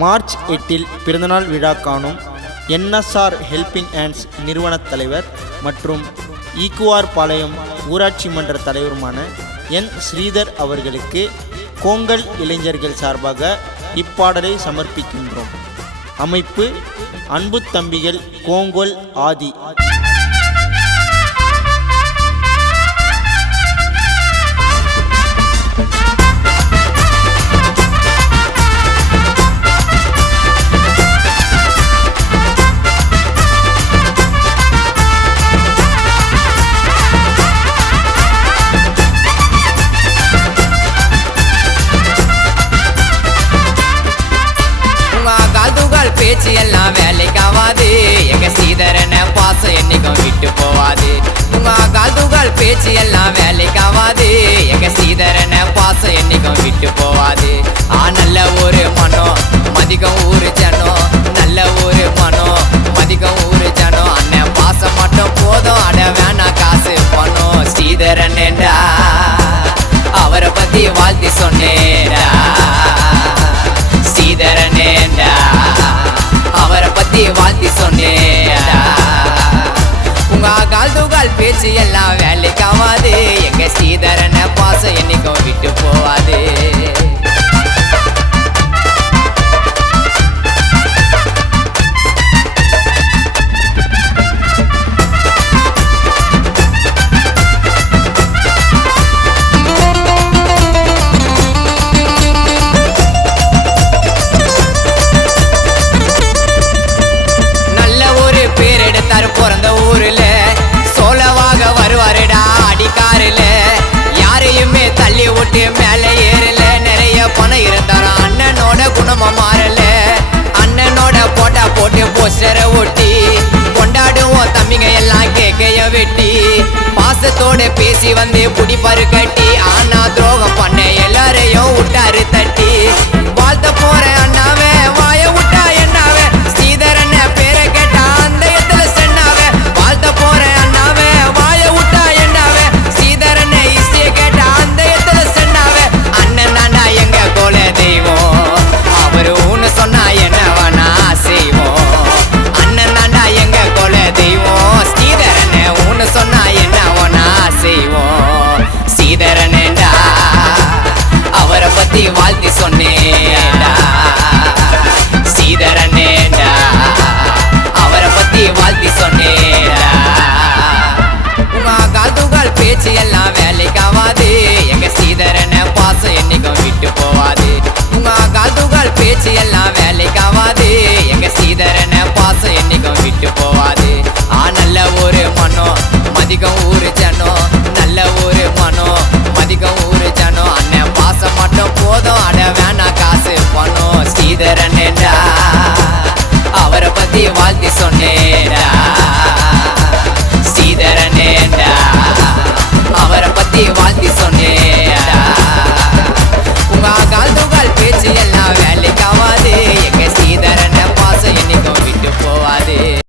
March 8 பிறந்தநாள் விழா காணும் NSR ஹெல்பிங் ஹேண்ட்ஸ் நிறுவனத் தலைவர் மற்றும் ஈக்குவார் பாளையம் ஊராட்சி மன்ற தலைவருமான N. ஸ்ரீதர் அவர்களுக்கு கோங்கல் இளைஞர்கள் சார்பாக இப்பாடலை சமர்ப்பிக்கின்றோம். அமைப்பு அன்பு தம்பிகள் கோங்கல் ஆதி. பேச்சு எல்லாம் வேலைக்காவாது, எங்க ஸ்ரீதரன பாசம் என்னைக்கும் விட்டு போவாது. உங்க கால் தூகால் பேச்சு எல்லாம் வேலைக்காவாது, எங்க ஸ்ரீதரன பாசம் என்னைக்கும் விட்டு போவாது. நல்ல ஒரு மனம் மதிக்கம் ஊரு ஜனம், நல்ல ஒரு மனம் மதிக்கம் ஊரு ஜனம். அண்ணன் பாசம் மட்டும் போதும், அட வேணா காசு பணம். ஸ்ரீதரனேடா அவரை பத்தி வாழ்த்தி சொன்னேடா, ஸ்ரீதரனேடா அவரை பத்தி வாழ்த்தி சொன்னேடா. உங்க கால் தூகால் பேச்சு எல்லாம் வேலைக்காவாது, எங்க ஸ்ரீதரன பாசம் என்னைக்கும் விட்டு போவாது. பிறந்த ஊருல சோழவாக வருவாருடா அடிக்காருல, யாரையுமே தள்ளி விட்டு மேல ஏறல. நிறைய பணம் இருந்தாரா, அண்ணனோட குணமா மாறல. அண்ணனோட போட்டா போட்டு போஸ்டரை ஒட்டி கொண்டாடுவோம் தம்பிங்க எல்லாம் கேக்கைய வெட்டி. பாசத்தோட பேசி வந்து புடிப்பாரு கட்டி. ஆனா